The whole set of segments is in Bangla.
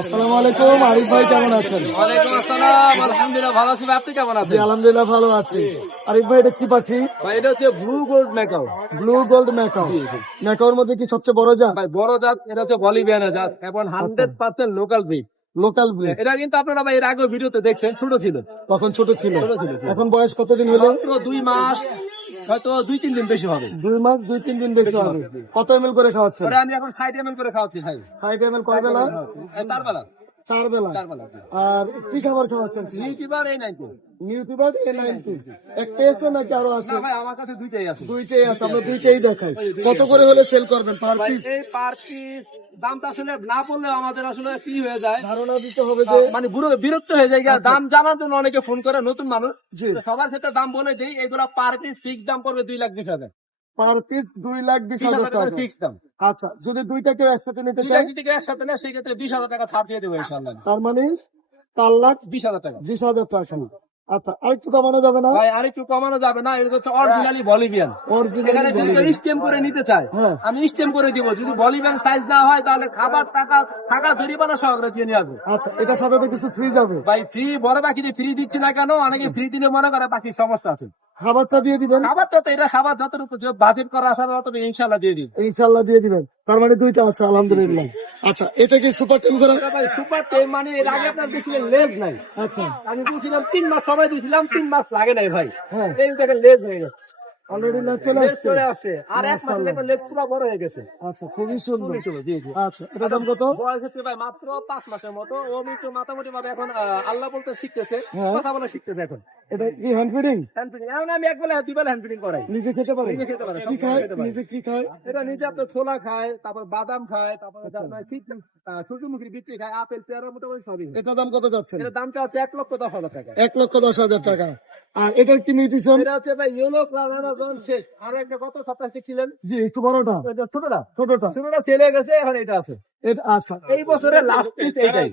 আসসালামু আলাইকুম, আরিফ ভাই কেমন আছেন? ওয়ালাইকুম আসসালাম, আলহামদুলিল্লাহ ভালো আছি। আপনি কেমন জি আছেন? আলহামদুলিল্লাহ ভালো আছি। আরিফ ভাই এটা কি পাখি? ভাই এটা হচ্ছে blue gold macaw. Blue gold macaw. ম্যাকাওর মধ্যে কি সবচেয়ে বড় জাত? ভাই বড় জাত, এটা হচ্ছে বলিভিয়ানের জাত এবং 100% লোকাল ব্রিড। Local breed. এটা কিন্তু আপনারা ভাই এর আগে ভিডিওতে দেখছেন, ছোট ছিল। তখন ছোট ছিল। ছোট ছিল। এখন বয়স কতদিন হলো? মাত্র 2 মাস, হয়তো 2-3 দিন বেশি হবে। 2 মাস 2-3 দিন বেশি হবে। কত ml করে খাওয়াচ্ছেন? ওটা আমি এখন 60 ml করে খাওয়াচ্ছি ভাই। 5 ml কয় বেলা? তার বেলা 4 বেলা। 4 বেলা। আর কি খাবার খাওয়াচ্ছেন? নিউট্রিবার এই 90। নিউট্রিবার্ড A90 একটা আছে নাকি আরো আছে? না ভাই আমার কাছে দুইটাই আছে। দুইটাই আছে, আমরা দুইটাই দেখাই। কত করে হলে সেল করবেন পার ভাই পিস? এই পার পিস দামটা আসলে না বললে আমাদের আসলে কি হয়ে যায়, ধারণা দিতে হবে যে মানে বিরক্ত হয়ে যায়। দাম জানার জন্য অনেকে ফোন করে, নতুন মানুষ সবার ক্ষেত্রে দাম বলে দেই। এগুলা পার পিস ফিক্স দাম পড়বে 2,20,000 পার পিস 2,20,000 টাকা ফিক্স দাম। আচ্ছা, যদি দুইটা কেউ একসাথে নিতে দুইটা চায় যদি কেউ একসাথে নেয় সেই ক্ষেত্রে 20,000 টাকা ছাড় দিয়ে দেবো ইনশাআল্লাহ। তার মানে 4,20,000 টাকা। টাকা। আচ্ছা, আরেকটু কমানো যাবে না? ভাই আর একটু কমানো যাবে না? এটা হচ্ছে অরিজিনালি বলিভিয়ান। এখানে যদি কেউ স্টেম করে নিতে চায় আমি স্টেম করে দিব। যদি বলিভিয়ান সাইজ না হয় তাহলে খাবার টাকা জরিমানা সহকারে দিয়ে নিয়ে আসবো। আচ্ছা, এটা সাথে তো কিছু ফ্রি যাবে? ভাই ফ্রি বড় পাখি ফ্রি দিচ্ছি না কেন? অনেকে ফ্রি দিলে মনে করে পাখির সমস্যা আছে। খাবারটা দিয়ে দিবেন? খাবারটা তো এটা খাবার যতটুকু বাজেট করা আসার তত ইনশাল্লাহ দিয়ে দিন। ইনশাআল্লাহ দিয়ে দিবেন। তার মানে দুইটা আছে আলহামদুলিল্লাহ। আচ্ছা, এটা কি সুপার টেম করা? ভাই সুপার টেম মানে এর আগে আপনার দেখছিলেন লেজ নাই। আচ্ছা, আমি দিয়েছিলাম 3 মাস সময় দিয়েছিলাম, 3 মাস লাগে নাই ভাই। হ্যাঁ, এই দেখেন লেজ হয়ে গেছে, অলরেডি না চলে লেজ আসছে। চলে আসছে। আর এক মাসে দেখবেন লেজ পুরো বড় হয়ে গেছে। আচ্ছা, খুবই সুন্দর। জি জি। আচ্ছা, এটা দাম কত? বয়স হচ্ছে ভাই মাত্র 5 মাসের মতো। ও একটু মোটামুটি ভাবে এখন আল্লাহ বলতে শিখতেছে, হ্যাঁ। কথা বলা শিখতেছে এখন। এটা কি হ্যান্ড ফিডিং? হ্যান্ড ফিডিং এখন আমি এক বেলা 2 বেলা হ্যান্ড ফিডিং করাই। নিজে খেতে পারে? নিজে খেতে পারে, কি সব খায়? খেতে পারে। নিজে কি খায়? এটা নিজে আপনার ছোলা খায়, তারপর বাদাম খায়, তারপর সূর্যমুখীর বিচি খায়, আপেল পেয়ারা মোটামুটি সবই। এটা দাম কত যাচ্ছে? এটার দামটা হচ্ছে 1,10,000 টাকা। 1,10,000 টাকা। আর এটা কি নিউট্রিশন? এটা হচ্ছে ভাই ইয়েলো ক্লাউন শেষ। আর একটা কত সপ্তাহে শিখছিলেন? জি, একটু বড়টা। এটা ছোটটা ছোটটা। সেলে গেছে, এখন এটা আছে। এটা আচ্ছা, এই বছরের লাস্ট পিস এইটাই।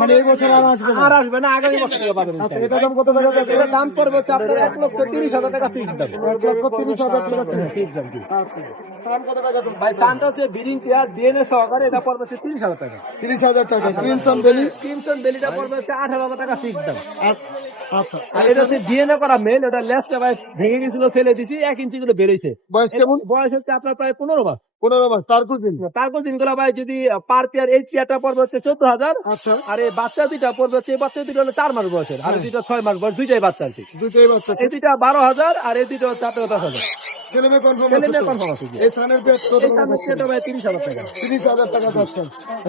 মানে এই বছর আর আসবে না? আর আসবে না, আগামী বছর থেকে পাবেন। আচ্ছা, এটা দাম কত টাকা যাচ্ছে? এটার দাম পড়বে হচ্ছে আপনার 1,30,000 টাকা ফিক্স দাম। 1,30,000 টাকা ফিক্স দাম। আচ্ছা, দাম কত টাকা যাচ্ছে? ভাই সানটা হচ্ছে ব্রিডিং পেয়ার ডিএনএ সহকারে, এটা পড়বে হচ্ছে 30,000 টাকা। 30,000 টাকা। ক্রিমসন বেলি? ক্রিমসন বেলিটা পড়বে হচ্ছে 18,000 টাকা ফিক্স দাম। আচ্ছা, আর এটা হচ্ছে ডিএনএ করা মেল, ওটা লেজটা ভাই ভেঙে গেছিল, ফেলে দিছি, 1 ইঞ্চি করে বেড়েছে। বয়স কেমন? বয়স হচ্ছে আপনার প্রায় 15 মাস। 15 মাস। তারপর দিন? তারপর দিনগুলো ভাই যদি পার পেয়ার এই পেয়ারটা পড়বে হচ্ছে 14,000। আচ্ছা, আর এই বাচ্চা দুইটা পড়বে হচ্ছে, এই বাচ্চা দুইটা হলো 4 মাস বয়সের, আর এই দুইটা 6 মাস বয়স, দুইটাই বাচ্চা আর কি। দুইটাই বাচ্চা। এই দুইটা 12,000 আর এই দুইটা হচ্ছে 10,000। ছেলে মেয়ে কনফার্ম ছেলে আছে মেয়ে তো? কনফার্ম আছে। এই সানের পেট কত এই টাকা সামনে যাচ্ছে? সেটা ভাই 30,000 টাকা। 30,000 টাকা যাচ্ছে।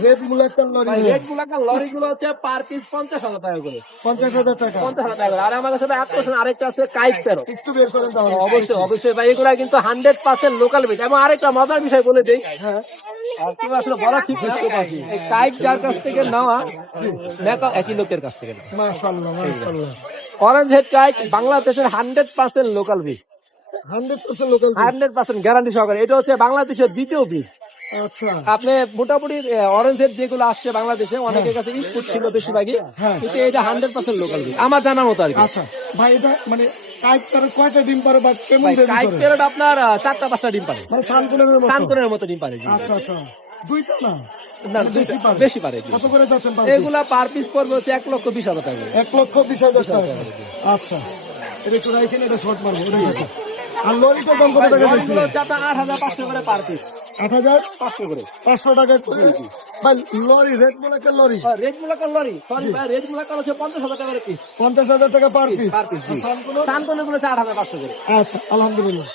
রেড মুলাক্কার লরি রেট গুলাকার লরি গুলো হচ্ছে পার পিস 50,000 টাকা করে। 50,000 টাকা। 50,000 টাকা করে। আর আমার কাছে 8% আরেকটা আছে কাইট প্যারো। একটু বের করেন তাহলে। অবশ্যই অবশ্যই ভাই, এগুলা কিন্তু 100% লোকাল বিট। এবং আরেকটা মজার বিষয় বলে দেই, হ্যাঁ, আর কি আসলে বলা ঠিক না, এই কাইট যার কাছ থেকে নেওয়া মেকআপ একই লোকের কাছ থেকে নেওয়া। মাশাআল্লাহ মাশাআল্লাহ। অরেঞ্জ হেড কাইট বাংলাদেশের 100% লোকাল বিট, 100% লোকাল। 100% গ্যারান্টি সহকারে। এটা হচ্ছে বাংলাদেশের দ্বিতীয় বিট। আচ্ছা, আপনি মোটামুটি অরেঞ্জ হেড যেগুলো আসছে বাংলাদেশে অনেকের কাছে ইনপুট ছিল বেশিরভাগই, হ্যাঁ। কিন্তু এটা 100% লোকাল বিট আমার জানা মতো আর কি। আচ্ছা ভাই, এটা মানে কাইট তার কয়টা ডিম পারে বা কেমন ভাই বেবি কাইট করে? প্যারট আপনার 4টা-5টা ডিম পারে, মানে সানকুলের মতো? সানকনের মতো ডিম পারে। আচ্ছা আচ্ছা, দুইটা না? না, বেশি পারে? বেশি পারে। কত করে যাচ্ছেন? এগুলা পার পিস পড়বে হচ্ছে 1,20,000 টাকা। 1,20,000 টাকা। আচ্ছা, এটা একটু রাইখেন, এটা শর্ট মারবো। এটা দেখো। আর লরিটার দাম কত টাকা দিচ্ছেন? এগুলো হচ্ছে আপনার 8,500 করে পার পিস। 8,500 করে 500 টাকা করে। ভাই lorry, red মুলাক্কার lory red মুলাকার lorry, sorry ভাই, রেড মুলাকার হচ্ছে 50,000 টাকা করে পিস। 50,000 টাকা পার পিস। Per piece. সানকনের গুলো হচ্ছে 8,500 করে। আচ্ছা, আলহামদুলিল্লাহ।